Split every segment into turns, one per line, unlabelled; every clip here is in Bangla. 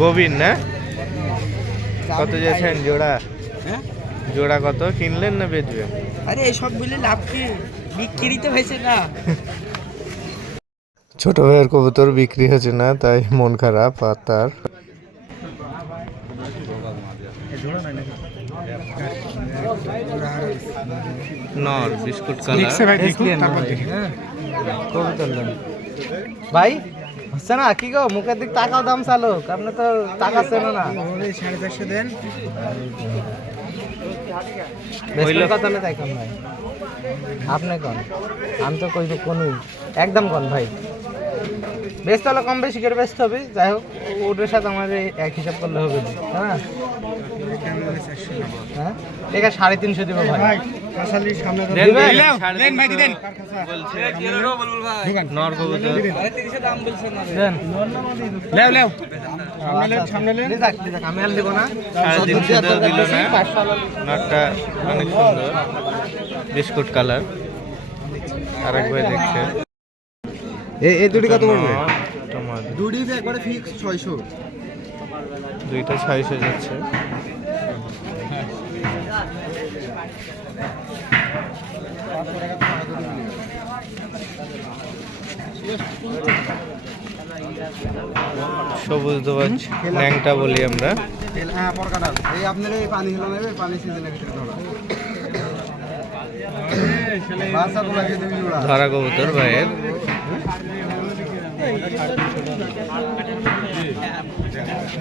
গোবিন না? কত যাচ্ছেন জোড়া।
হ্যাঁ?
জোড়া কত? কিনলেন না বেচবেন?
আরে এইসব বলে লাভ কি? বিক্রি তো হয়েছে না।
ছোট ভাইয়ের কবুতর বিক্রি হচ্ছে না তাই মন খারাপ আর তার নর বিস্কুট কালার
ভাই? হচ্ছে না কি গো মুখের দিক টাকাও দাম চালো। আপনি তো তাকাচ্ছেন না।
সাড়ে চারশো দেন।
না দেখুন ভাই আপনি কোন? আমি তো কই কোন? একদম কন ভাই? বেশ হলে কম বেশি করে ব্যস্ত হবে যাই হোক ওটার সাথে আমাদের এক হিসাব করলে হবে। না হ্যাঁ? হ্যাঁ? ঠিক সাড়ে তিনশো দেবো ভাই। আমি আর দেবো না।
অনেক সুন্দর। Biscuit colour. আরেক ভাই দেখছে
এই দুটি কত পড়বে?
দুটি একবারে ফিক্স ছয়শো।
দুইটা ছয়শো যাচ্ছে। সবুজ দোবাজ ল্যাংটা বলি আমরা।
হ্যাঁ পরকাটা। এই আপনার এই পানি হলো নেবে পানি সিজনে ভিতরে ধরা।
ধরা কবুতর ভাইয়ের।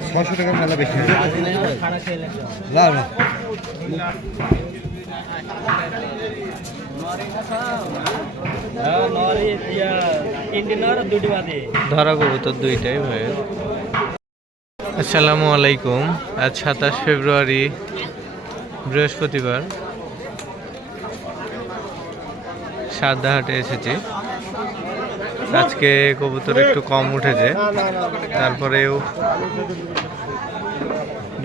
ছশো টাকা মেলা বেশি। না
ধরা কবুতর দুইটাই ভাইয়ের। আসসালামু আলাইকুম। আজ সাতাশ ফেব্রুয়ারি বৃহস্পতিবার। সারদাহাটে এসেছি। আজকে কবুতর একটু কম উঠেছে। তারপরেও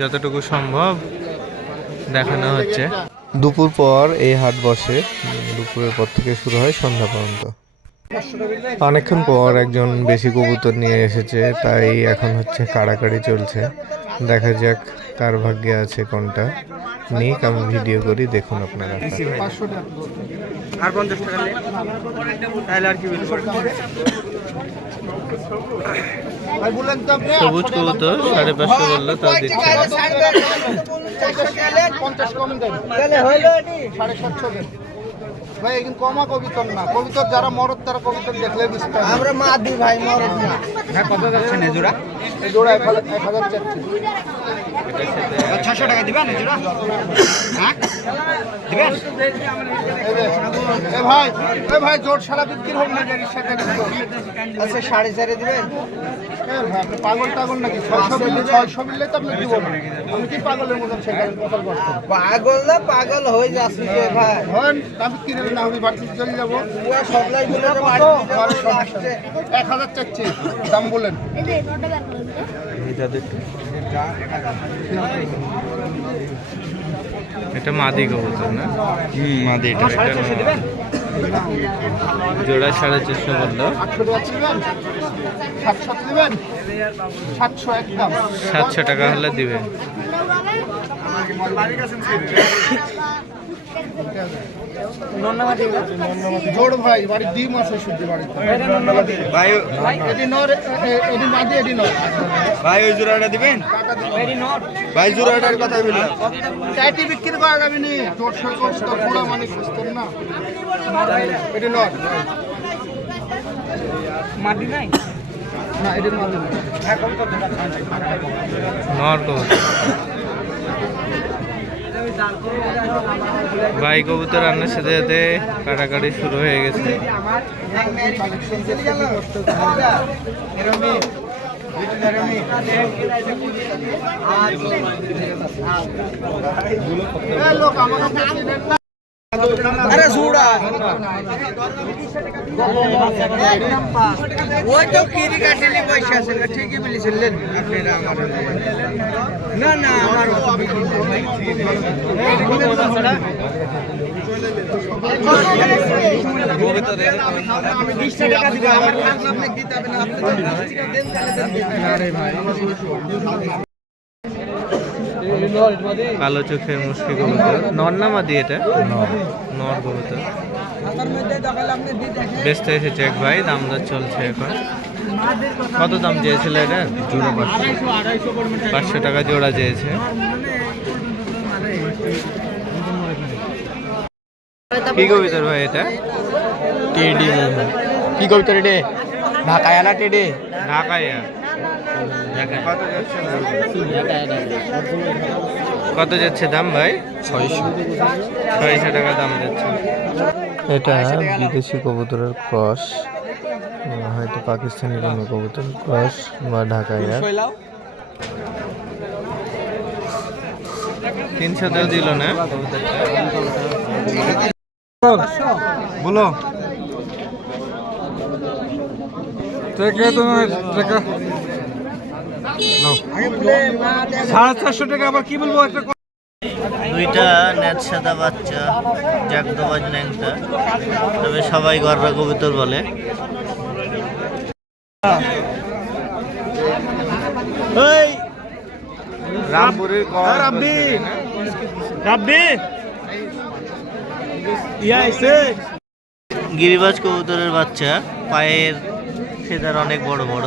যতটুকু সম্ভব দেখানো হচ্ছে। দুপুর পর এই হাট বসে। দুপুরের পর থেকে শুরু হয় সন্ধ্যা পর্যন্ত। অনেকক্ষণ পর একজন বেশি কবুতর নিয়ে এসেছে, তাই এখন হচ্ছে কাড়াকাড়ি চলছে। দেখা যাক কার ভাগ্যে আছে কোনটা নিক আমি ভিডিও করি দেখুন আপনারা।
আর পঞ্চাশ টাকা তাহলে আর কি
সবুজ কবুতর সাড়ে পাঁচশো বলল তাও দিচ্ছে
পঞ্চাশ কম দেন সাড়ে সাতশো দেন ভাই এখন কমা কবিতর না। কবিতর যারা মরদ তারা কবিতর দেখলে বুঝতে আমরা মা দি ভাই মরদ না। হ্যাঁ কত যাচ্ছে না জোড়া জোড়া এক হাজার এক হাজার চারশো। ছশো টাকা দিবেন জোড়া হ্যাঁ? দিবেন? এ ভাই এ ভাই জোর সারা বিক্রি হোক না জানিস সাথে আচ্ছা সাড়ে চারে দিবেন? আপনি পাগল টাগল নাকি? ছয়শো বিললে ছয়শো বিললে তো আপনি দিব না আমি কি পাগলের মতন সেখানে
পাগল না পাগল হয়ে যাচ্ছি ভাই।
হন আমি কিনে না আমি বাড়ি চলে যাব। এক হাজার চাচ্ছি দাম বলেন।
এটা মাদি কবুতর না? হুম মাদি এটা। এটা জোড়া সাড়ে চারশো বলল।
সাতশো দিবেন? সাতশো একদম
সাতশো টাকা হলে দিবে
জোড় ভাই বাড়ি দুই মাস ওষুধ বাড়িতে এটি নর এটি মাদি এটি নর।
ভাই ওই জোড়াটা দিবেন? ভাই জোড়াটার কথা বললাম।
চাইটি বিক্রি করা যাবে নি। তোর সই করছে মানে খুঁজতেন না। এটি নর।
মাটি নাই?
না এটি মাদি না
নর কবুতর ভাই কবুতর রান্নার সাথে সাথে কাটাকাটি শুরু হয়ে গেছে।
আরে জুড়া ওই তো কিরি কাটেলি পয়সা আছে ঠিকই বলেছিলেন আপনারা আমার না না আমার
কালো চোখের মুশকি কবুতর। নর না মাদি এটা? নর। কবুতর। বেচতে এসেছে এক ভাই দাম দর চলছে এখন। কত দাম চেয়েছিল এটা? জোড়া পাঁচশো। পাঁচশো টাকা জোড়া চেয়েছে। কি কবিতর ভাই এটা?
টেডি কি কবিতা রে ঢাকায় আনা টেডি?
ঢাকাইয়া কত যাচ্ছে দাম? ভাই?
ছয়শো।
ছয়শো টাকা দাম যাচ্ছে। এটা বিদেশি কবুতরের ক্রস। হয়তো পাকিস্তানি কোনো কবুতর ক্রস বা ঢাকাইয়া তিনশোতেও দিল না?
বলো। টাকা তোমার টাকা সাড়ে চারশো টাকা আবার কি বলব একটা
দুইটা সাদা বাচ্চা জাগদবাজ ন্যাংটা। তবে সবাই গররা কবুতর বলে। রামপুরের রাব্বি!
রাব্বি!
গিরিবাজ কবুতরের বাচ্চা পায়ের ফেদার অনেক বড় বড়।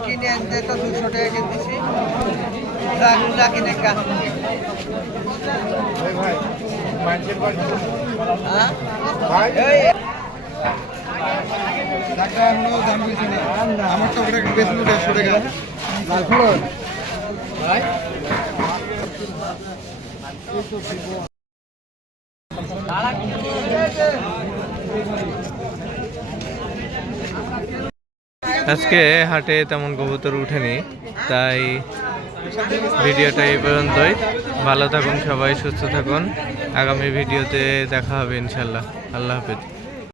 কিনে আনতে তো দুশো টাকা কিনতেছি কিনে কা
আমার তো ওটা বেশ দেড়শো টাকা
আজকে হাটে তেমন কবুতর উঠেনি, তাই ভিডিওটা এই পর্যন্তই। ভালো থাকুন সবাই, সুস্থ থাকুন। আগামী ভিডিওতে দেখা হবে ইনশাল্লাহ। আল্লাহ হাফিজ।